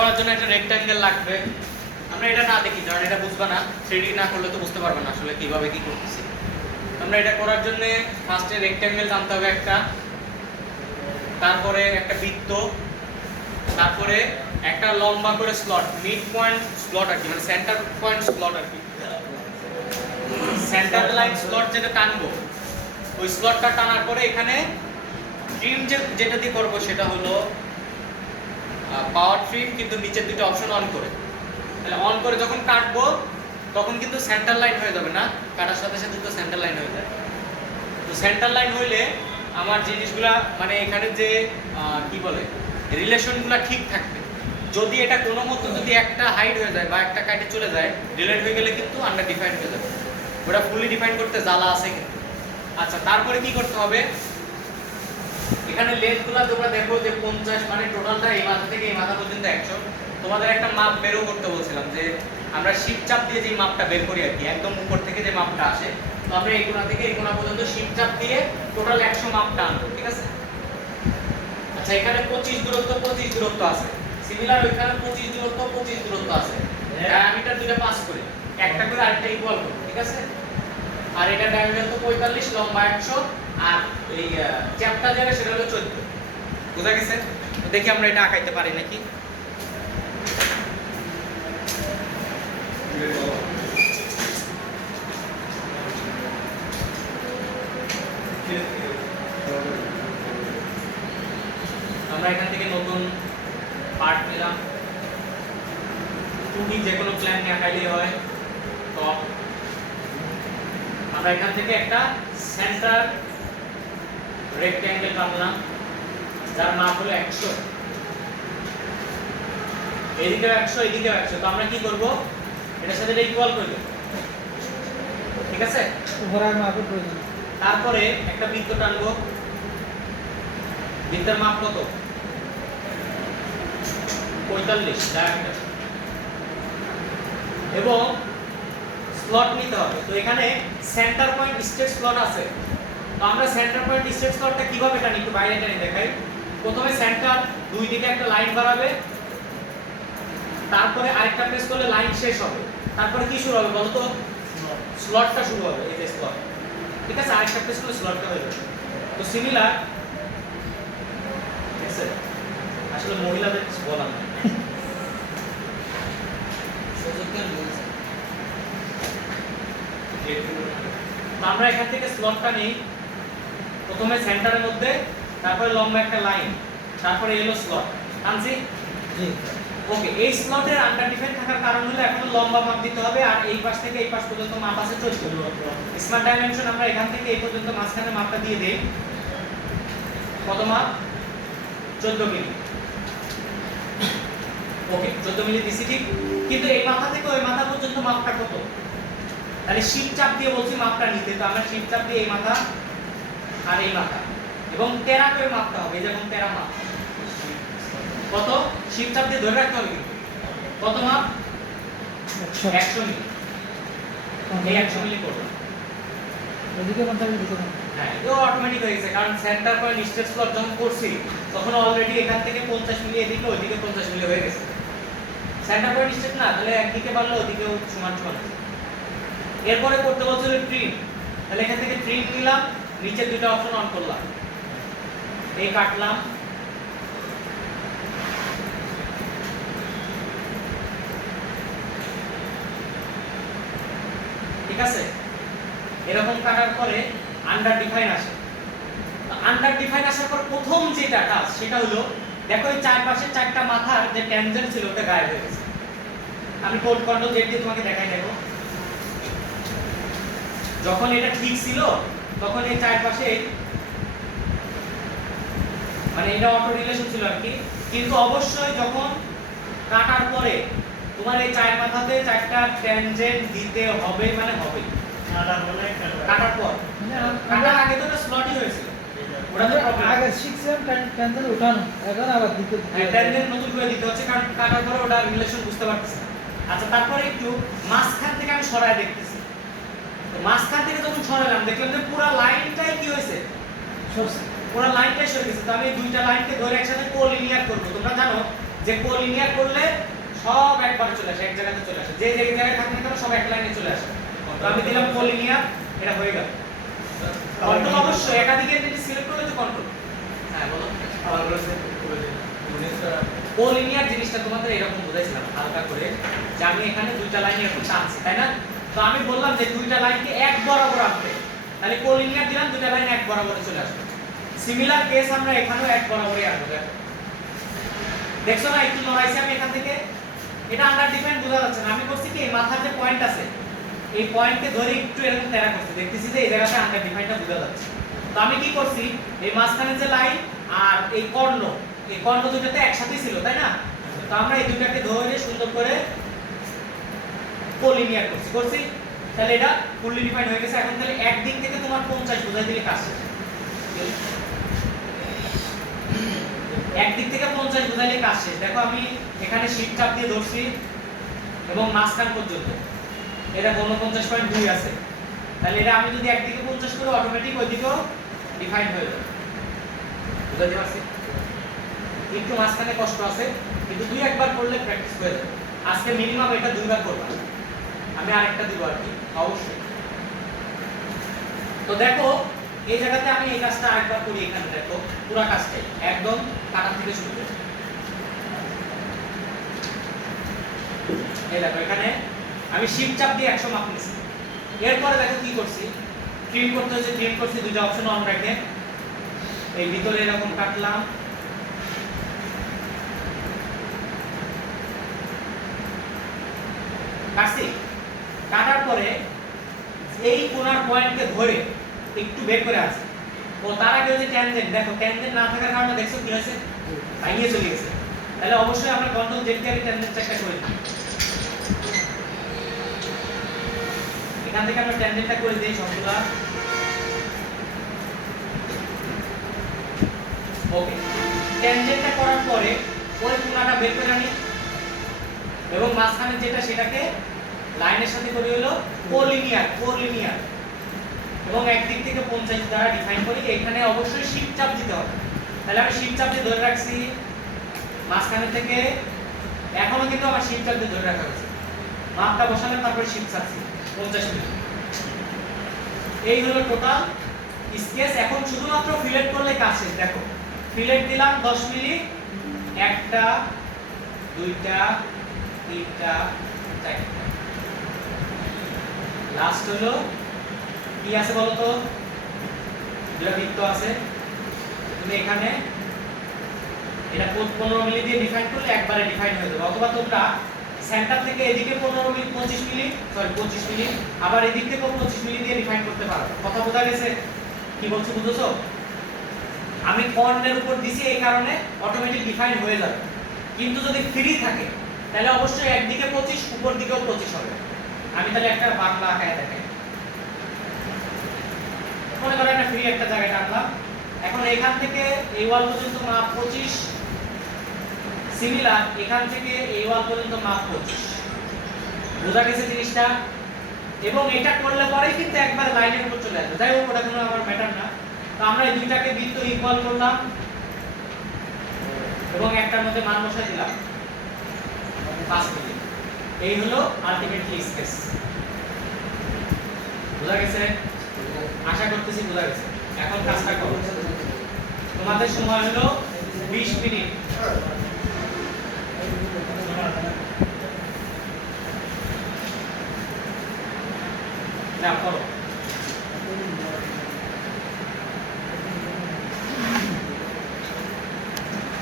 করার জন্য একটা রেক্ট্যাঙ্গেল লাগবে। আমরা এটা না দেখি কারণ এটা বুঝবা না, 3D না করলে তো বুঝতে পারবে না আসলে কিভাবে কি করতেছি। আমরা এটা করার জন্য ফার্স্টে রেক্ট্যাঙ্গেল টানতে হবে একটা, তারপরে একটা বৃত্ত, তারপরে একটা লম্বা করে স্লট, মিড পয়েন্ট স্লট আর কি, মানে সেন্টার পয়েন্ট স্লট আর কি, সেন্টার লাইন স্লট যেটা টানবো ওই স্লটটা টানার পরে এখানে ট্রিম যেটা দিয়ে করবো সেটা হলো পাওয়ার ট্রিম, কিন্তু নিচের দুটো অপশন অন করে। তাহলে অন করে যখন কাটবো তখন কিন্তু সেন্টার লাইন হয়ে যাবে না, কাটার সাথে সাথে তো সেন্টার লাইন হয়ে যায়। তো সেন্টার লাইন হইলে আমার জিনিসগুলা মানে এখানে যে কি বলে রিলেশনগুলো ঠিক থাকবে। যদি এটা কোনো মতো যদি একটা হাইড হয়ে যায় বা একটা কাটে চলে যায়, ডিলেট হয়ে গেলে কিন্তু আন্ডার ডিফাইন হয়ে যাবে, ওটা ফুলি ডিফাইন করতে জ্বালা আছে কিন্তু। আচ্ছা, তারপরে কি করতে হবে, এখানে লেন্থগুলো তোমরা দেখো যে 50 মানে টোটালটা এই মাথা থেকে এই মাথা পর্যন্ত 100। তোমাদের একটা মাপ বেরও করতে বলছিলাম যে আমরা শিপ চাপ দিয়ে যে মাপটা বের করি আর কি, একদম উপর থেকে যে মাপটা আসে, তো আমরা এই কোণা থেকে এই কোণা পর্যন্ত শিপ চাপ দিয়ে টোটাল 100 মাপটা আনবো, ঠিক আছে? আচ্ছা, এখানে 25 দূরত্ব আছে, সিমিলার ওইখানে 25 দূরত্ব আছে, ডায়ামিটার দুটো পাস করে একটা করে আরেকটা ইকুয়াল করব, ঠিক আছে? আর এটা ডায়ামিটার তো 45, লম্বা 100, আর এই চ্যাপটা যেটা সেটা হলো 14। বুঝা গেছে? তো দেখি আমরা এটা আঁকাইতে পারি নাকি। আমরা এখান থেকে নতুন পার্ট নিলাম, 2D যে কোনো প্ল্যান নিয়ে আঁকাইলেই হয়। তো আমরা এখান থেকে একটা সেন্টার রেক্ট্যাঙ্গেল টানলাম যার মাপ হলো 100, এদিকেও 100 এদিকেও 100। তো আমরা কি করব, এটার সাথে এটা ইকুয়াল করে দেব, ঠিক আছে? উভয়ের মাপের প্রয়োজন। তারপরে একটা বৃত্ত টানবো, বৃত্তের মাপ কত? 45 ডায়ামিটার, এবং স্লট নিতে হবে। তো এখানে সেন্টার পয়েন্ট স্ট্রেট স্লট আছে, তো আমরা সেন্টার পয়েন্ট স্ট্রেট স্লটটা কিভাবে টানি একটু বাইরে টানি দেখাই। প্রথমে সেন্টার দুই দিকে একটা লাইন বাড়াবে, তারপরে আরেকটা প্রেস করলে লাইন শেষ হবে, তারপরে কি শুরু হবে বলো তো? স্লটটা শুরু হবে, এই যে স্লট, ঠিক আছে? আরেকটা প্রেস করলে স্লটটা হয়ে যাবে। তো সিমিলার, ঠিক আছে? আসলে মহিলাদের কিছু বলার নেই। তো আমরা এখান থেকে স্লটটা নিই, প্রথমে সেন্টারের মধ্যে, তারপরে লম্বা একটা লাইন, তারপরে এলো স্লট টানছি। জি ওকে, এই স্লটের আন্ডার ডিফাইন থাকার কারণ হলো এখন লম্বা মাপ দিতে হবে, আর এই পাশ থেকে এই পাশ পর্যন্ত মাপ আছে 14। স্মার্ট ডাইমেনশন আমরা এখান থেকে এই পর্যন্ত মাঝখানে মাপটা দিয়ে দেই, কত মাপ? 14 মিলি। ওকে, 14 মিলি দিছি ঠিক, কিন্তু এই মাথা থেকে ওই মাথা পর্যন্ত মাপটা কত? তাহলে শিপ চাপ দিয়ে বলছি মাপটা নিতে, তো আমরা শিপ চাপ দিয়ে এই মাথা আর এই মাথা এবং তেরা করে মাপতে হবে, যেমন তেরা মাপ কত, শিপ চাপ দিয়ে ধরে রাখতে হবে। কিন্তু কত মাপ? 100 মিলি। এই 100 মিলি করব, এদিকে 50 দিতে হবে। হ্যাঁ এটা অটোমেটিক হয়ে গেছে, কারণ সেন্টার পয়েন্ট স্ট্রেট স্লট যখন করছি তখন অলরেডি এখান থেকে 50 মিলি, এদিকে ওইদিকে 50 মিলি হয়ে গেছে। সেন্টার পয়েন্ট স্ট্রেট না, তাহলে একদিকে বাড়লে ওদিকেও সমান সমান। এরপরে করতে বলছিল ট্রিম, তাহলে এখান থেকে ট্রিম নিলাম, নিচের দুটো অপশন অন করলাম, এই কাটলাম, ঠিক আছে? এরকম কাটার পরে আন্ডার ডিফাইন আসে। আন্ডার ডিফাইন আসার পর প্রথম যেটা কাজ সেটা হলো, দেখো এই চারপাশে চারটা মাথার যে ট্যানজেন্ট ছিল ওটা গায়েব হয়ে গেছে। আমি কন্ট্রোল জেড দিয়ে তোমাকে দেখাই, দেখো যখন এটা ঠিক ছিল তখন এই চারপাশে মানে এটা অটো রিলেশন ছিল আর কি, কিন্তু অবশ্যই যখন কাটার পরে তোমার এই চার মাথাতে চারটা ট্যানজেন্ট দিতে হবে, মানে হবে কাটার পর। কাটার আগে তো এটা স্লটই হয়েছিল, ওটা তো আগে শিখছিলাম টেনশন উঠানো, এখন আবার দিতে ট্যানজেন্ট নতুন করে দিতে হচ্ছে, কারণ কাটার পরে ওটা রিলেশন বুঝতে পারতেছে না। আচ্ছা, তারপরে একটু মাঝখান থেকে আমি সরায় দেখতেছি, তো মাঝখান থেকে যখন সরালাম দেখলাম যে পুরো লাইনটাই কি হয়েছে, পুরো লাইনটাই সরে গেছে। তো আমি দুইটা লাইনকে ধরে একসাথে কোলিনিয়ার করব। তোমরা জানো যে কোলিনিয়ার করলে সব একবারে চলে আসে, এক জায়গাতে চলে আসে, যে যে জায়গায় থাকে না কেন সব এক লাইনে চলে আসে। তো আমি দিলাম কোলিনিয়ার, এটা হয়ে গেল। কন্ট্রোল অবশ্যই একাধিক এন্টিটি সিলেক্ট করলে তো কন্ট্রোল। হ্যাঁ বলো। কোলিনিয়ার জিনিসটা তোমাদের এরকম বুঝাইছিলাম হালকা করে, যে আমি এখানে দুইটা লাইন এরকম টানছি, তাই না? তো আমি বললাম যে দুইটা লাইনকে এক বরাবর আনতে, তাহলে কোলিনিয়ার দিলাম, দুইটা লাইন এক বরাবরে চলে আসবে। সিমিলার কেস আমরা এখানেও এক বরাবরই আনবো। দেখছো না একটু নড়াইছি আমি এখান থেকে, এটা আন্ডার ডিফাইন বোঝা যাচ্ছে না। আমি করছি কি এই মাথার যে পয়েন্ট আছে এই পয়েন্টকে ধরে একটু এরকম তেরা করছি, দেখতেছি যে এই জায়গাতে আন্ডার ডিফাইনটা বোঝা যাচ্ছে। তো আমি কি করছি, এই মাঝখানে যে লাইন আর এই কর্ণ, এই কর্ণ দুটোতে একসাথেই ছিল, তাই না? তো আমরা এই দুটাকে ধরে সুন্দর করে কোলিনিয়ার করছি। তাহলে এটা ফুললি ডিফাইন হয়ে গেছে। এখন তাহলে এক দিক থেকে তোমার 50 বোঝাই দিলে কাজ শেষ। একদিক থেকে 50 বোঝাইলে কাজ শেষ। দেখো আমি এখানে শিফট চাপ দিয়ে ধরছি এবং মাঝখান পর্যন্ত এটা 49.2 আছে। তাহলে এটা আমি যদি একদিকে 50 করে অটোমেটিক ওইদিকেও ডিফাইন হয়ে যাবে। বুঝাতে পারছি? একটু মাঝখানে কষ্ট আছে, কিন্তু দুই একবার করলে প্র্যাকটিস হয়ে যাবে। আজকে মিনিমাম এটা দুইবার করবা, আমি আরেকটা দিব আর কি অবশ্যই। তো দেখো এই জায়গাতে আমি এই কাজটা আরেকবার করি। এখানে দেখো পুরো কাজটাই একদম কাটা থেকে শুরু করি। এই দেখো এখানে আমি শিফট চাপ দিয়ে 100 মাপ নিয়েছি। এরপরে দেখো কি করছি, ট্রিম করতে হচ্ছে, ট্রিম করছি দুটো অপশন অন রেখে এই ভিতরে এরকম কাটলাম, কাটছি। কাটার পরে এই কোণার পয়েন্টকে ধরে একটু বের করে আছে। ও তার আগে যে ট্যানজেন্ট, দেখো ট্যানজেন্ট না থাকার কারণে দেখছো কি হয়েছে, ভাঙিয়ে চলে গেছে। তাহলে অবশ্যই আমরা কন্ট্রোল জেড দিয়ে ট্যানজেন্ট চেকটা করে দিই। এখান থেকে আমরা ট্যানজেন্টটা করে দেই সবগুলা। ওকে, ট্যানজেন্টটা করার পরে ওই কোণাটা বের করে আনি এবং মাঝখানে যেটা সেটাকে লাইনের সাথে করে হলো কোলিনিয়ার এবং একদিক থেকে 50 দ্বারা ডিফাইন করি। এখানে অবশ্যই শিফট চাপ দিতে হবে। তাহলে আমি শিফট চাপ দিয়ে ধরে রাখছি মাঝখানে থেকে, এখনো কিন্তু আমার শিফট চাপ দিয়ে ধরে রাখা হয়েছে। মাপটা বসালাম, তারপরে শিফট চাপছি 50 মিলি। এই হলো টোটাল স্কেচ। এখন শুধুমাত্র ফিলেট করলে কাজ শেষ। দেখো ফিলেট দিলাম 10 মিলি, একটা দুইটা তিনটা চারটা, লাস্ট হলো কি আছে বলো তো, দুটো বৃত্ত আছে। তুমি এখানে এটা 15 মিলি দিয়ে ডিফাইন করলে একবারে ডিফাইন হয়ে যাবে। অথবা তোমরা সেন্টার থেকে এদিকে 15 মিলি 25 মিলি, সরি 25 মিলি, আবার এদিক থেকে 25 মিলি দিয়ে ডিফাইন করতে পারো। কথা বোঝা গেছে? কি বলছো বুঝছো? আমি কর্ণের উপর দিছি এই কারণে অটোমেটিক ডিফাইন হয়ে যাবে। কিন্তু যদি ফ্রি থাকে তাহলে অবশ্যই একদিকে 25, উপর দিকেও 25 হবে। আমি তাহলে একটা বাংলা আঁকায় দেখাই। মনে করো একটা ফ্রি একটা জায়গায় টানলাম। এখন এখান থেকে এই ওয়াল পর্যন্ত মাপ 25, সিমিলার এখান থেকে এই ওয়াল পর্যন্ত মাপ 25। বোঝা গেছে জিনিসটা? এবং এটা করলে পরেই কিন্তু একবার লাইনের উপর চলে আসবে। যাই হোক ওটা কোনো আমার ম্যাটার না। তো আমরা এই দুইটাকে বৃত্ত ইকুয়াল করলাম এবং একটার মধ্যে মান বসাই দিলাম 5 মিলি। এই হলো আলটিমেটলি স্কেচ। বোঝা গেছে? আশা করতেছি বোঝা গেছে। এখন কাজটা করো। তোমাদের সময় হলো 20 মিনিট। না করো।